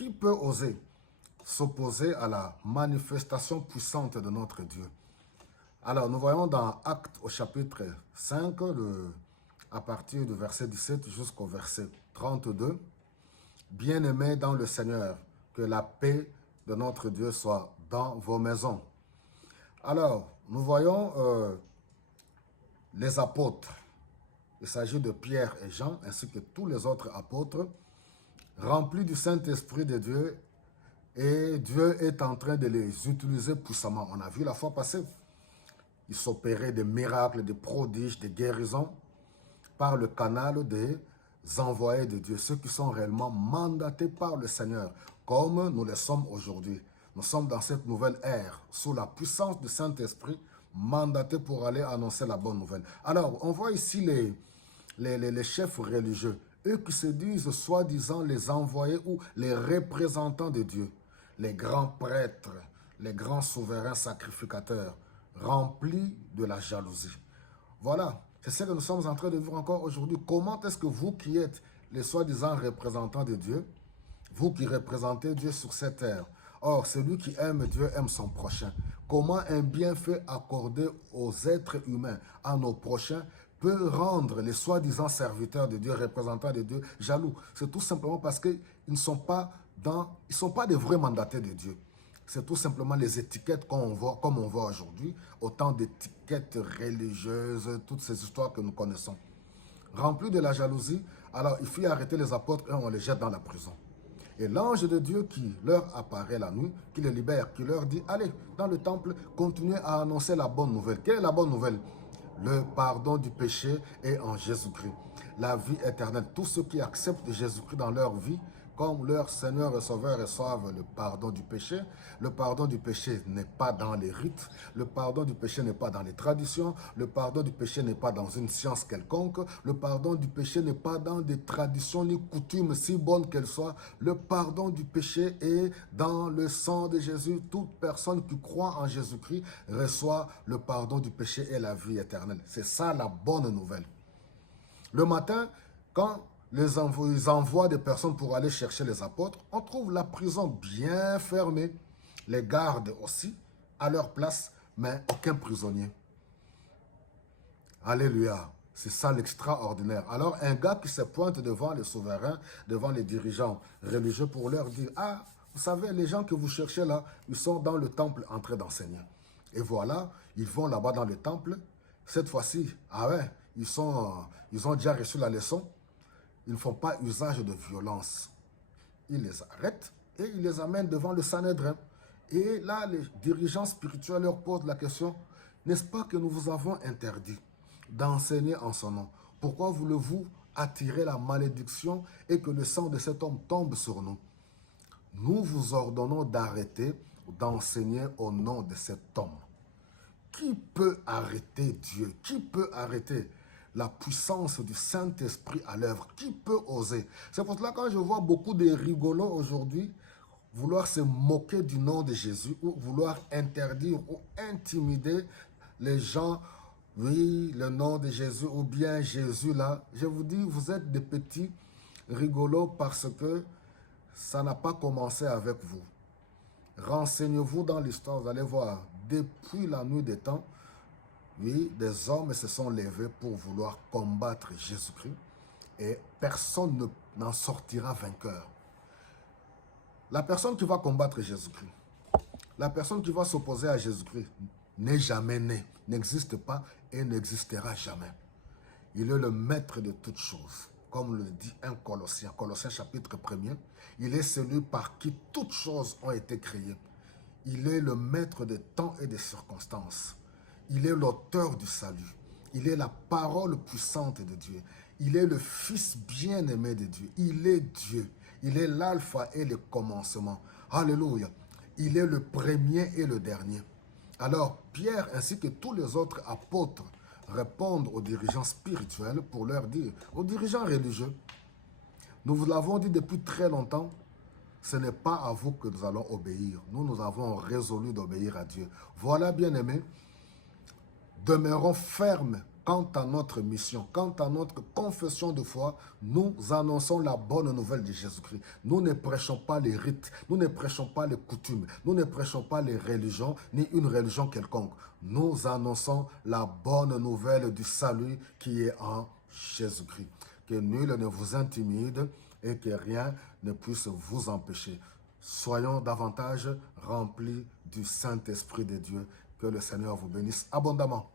Qui peut oser s'opposer à la manifestation puissante de notre Dieu? Alors, nous voyons dans Actes au chapitre 5, à partir du verset 17 jusqu'au verset 32. Bien-aimés dans le Seigneur, que la paix de notre Dieu soit dans vos maisons. Alors, nous voyons les apôtres. Il s'agit de Pierre et Jean, ainsi que tous les autres apôtres, remplis du Saint-Esprit de Dieu, et Dieu est en train de les utiliser puissamment. On a vu la fois passée, ils s'opéraient des miracles, des prodiges, des guérisons par le canal des envoyés de Dieu, ceux qui sont réellement mandatés par le Seigneur, comme nous le sommes aujourd'hui. Nous sommes dans cette nouvelle ère, sous la puissance du Saint-Esprit, mandatés pour aller annoncer la bonne nouvelle. Alors, on voit ici les chefs religieux, eux qui se disent soi-disant les envoyés ou les représentants de Dieu, les grands prêtres, les grands souverains sacrificateurs, remplis de la jalousie. Voilà, c'est ce que nous sommes en train de vivre encore aujourd'hui. Comment est-ce que vous qui êtes les soi-disant représentants de Dieu, vous qui représentez Dieu sur cette terre, or celui qui aime Dieu aime son prochain. Comment un bienfait accordé aux êtres humains, à nos prochains, peut rendre les soi-disant serviteurs de Dieu, représentants de Dieu, jaloux? C'est tout simplement parce qu'ils ne sont pas des vrais mandatés de Dieu. C'est tout simplement les étiquettes comme on voit aujourd'hui, autant d'étiquettes religieuses, toutes ces histoires que nous connaissons. Remplis de la jalousie, alors il faut arrêter les apôtres et on les jette dans la prison. Et l'ange de Dieu qui leur apparaît la nuit, qui les libère, qui leur dit, allez dans le temple, continuez à annoncer la bonne nouvelle. Quelle est la bonne nouvelle? Le pardon du péché est en Jésus-Christ. La vie éternelle. Tous ceux qui acceptent Jésus-Christ dans leur vie, comme leur Seigneur et Sauveur, reçoivent le pardon du péché. Le pardon du péché n'est pas dans les rites. Le pardon du péché n'est pas dans les traditions. Le pardon du péché n'est pas dans une science quelconque. Le pardon du péché n'est pas dans des traditions ni coutumes, si bonnes qu'elles soient. Le pardon du péché est dans le sang de Jésus. Toute personne qui croit en Jésus-Christ reçoit le pardon du péché et la vie éternelle. C'est ça la bonne nouvelle. Le matin, quand ils envoient des personnes pour aller chercher les apôtres, on trouve la prison bien fermée, les gardes aussi à leur place, mais aucun prisonnier. Alléluia, c'est ça l'extraordinaire. Alors un gars qui se pointe devant les souverains, devant les dirigeants religieux pour leur dire, ah, vous savez, les gens que vous cherchez là, ils sont dans le temple en train d'enseigner. Et voilà, ils vont là-bas dans le temple. Cette fois-ci, ah ouais, ils ont déjà reçu la leçon. Ils ne font pas usage de violence. Ils les arrêtent et ils les amènent devant le Sanhédrin. Et là, les dirigeants spirituels leur posent la question, n'est-ce pas que nous vous avons interdit d'enseigner en son nom? Pourquoi voulez-vous attirer la malédiction et que le sang de cet homme tombe sur nous? Nous vous ordonnons d'arrêter d'enseigner au nom de cet homme. Qui peut arrêter Dieu? Qui peut arrêter la puissance du Saint-Esprit à l'œuvre? Qui peut oser? C'est pour cela que quand je vois beaucoup de rigolos aujourd'hui vouloir se moquer du nom de Jésus ou vouloir interdire ou intimider les gens, oui, le nom de Jésus ou bien Jésus là, je vous dis, vous êtes des petits rigolos parce que ça n'a pas commencé avec vous. Renseignez-vous dans l'histoire, vous allez voir, depuis la nuit des temps, oui, des hommes se sont levés pour vouloir combattre Jésus-Christ et personne n'en sortira vainqueur. La personne qui va combattre Jésus-Christ, la personne qui va s'opposer à Jésus-Christ n'est jamais né, n'existe pas et n'existera jamais. Il est le maître de toutes choses. Comme le dit un Colossien, Colossiens chapitre 1er, il est celui par qui toutes choses ont été créées. Il est le maître des temps et des circonstances. Il est l'auteur du salut. Il est la parole puissante de Dieu. Il est le Fils bien-aimé de Dieu. Il est Dieu. Il est l'alpha et le commencement. Alléluia. Il est le premier et le dernier. Alors, Pierre ainsi que tous les autres apôtres répondent aux dirigeants spirituels pour leur dire, aux dirigeants religieux, nous vous l'avons dit depuis très longtemps, ce n'est pas à vous que nous allons obéir. Nous avons résolu d'obéir à Dieu. Voilà, bien-aimés, demeurons fermes quant à notre mission, quant à notre confession de foi, nous annonçons la bonne nouvelle de Jésus-Christ. Nous ne prêchons pas les rites, nous ne prêchons pas les coutumes, nous ne prêchons pas les religions, ni une religion quelconque. Nous annonçons la bonne nouvelle du salut qui est en Jésus-Christ. Que nul ne vous intimide et que rien ne puisse vous empêcher. Soyons davantage remplis du Saint-Esprit de Dieu. Que le Seigneur vous bénisse abondamment.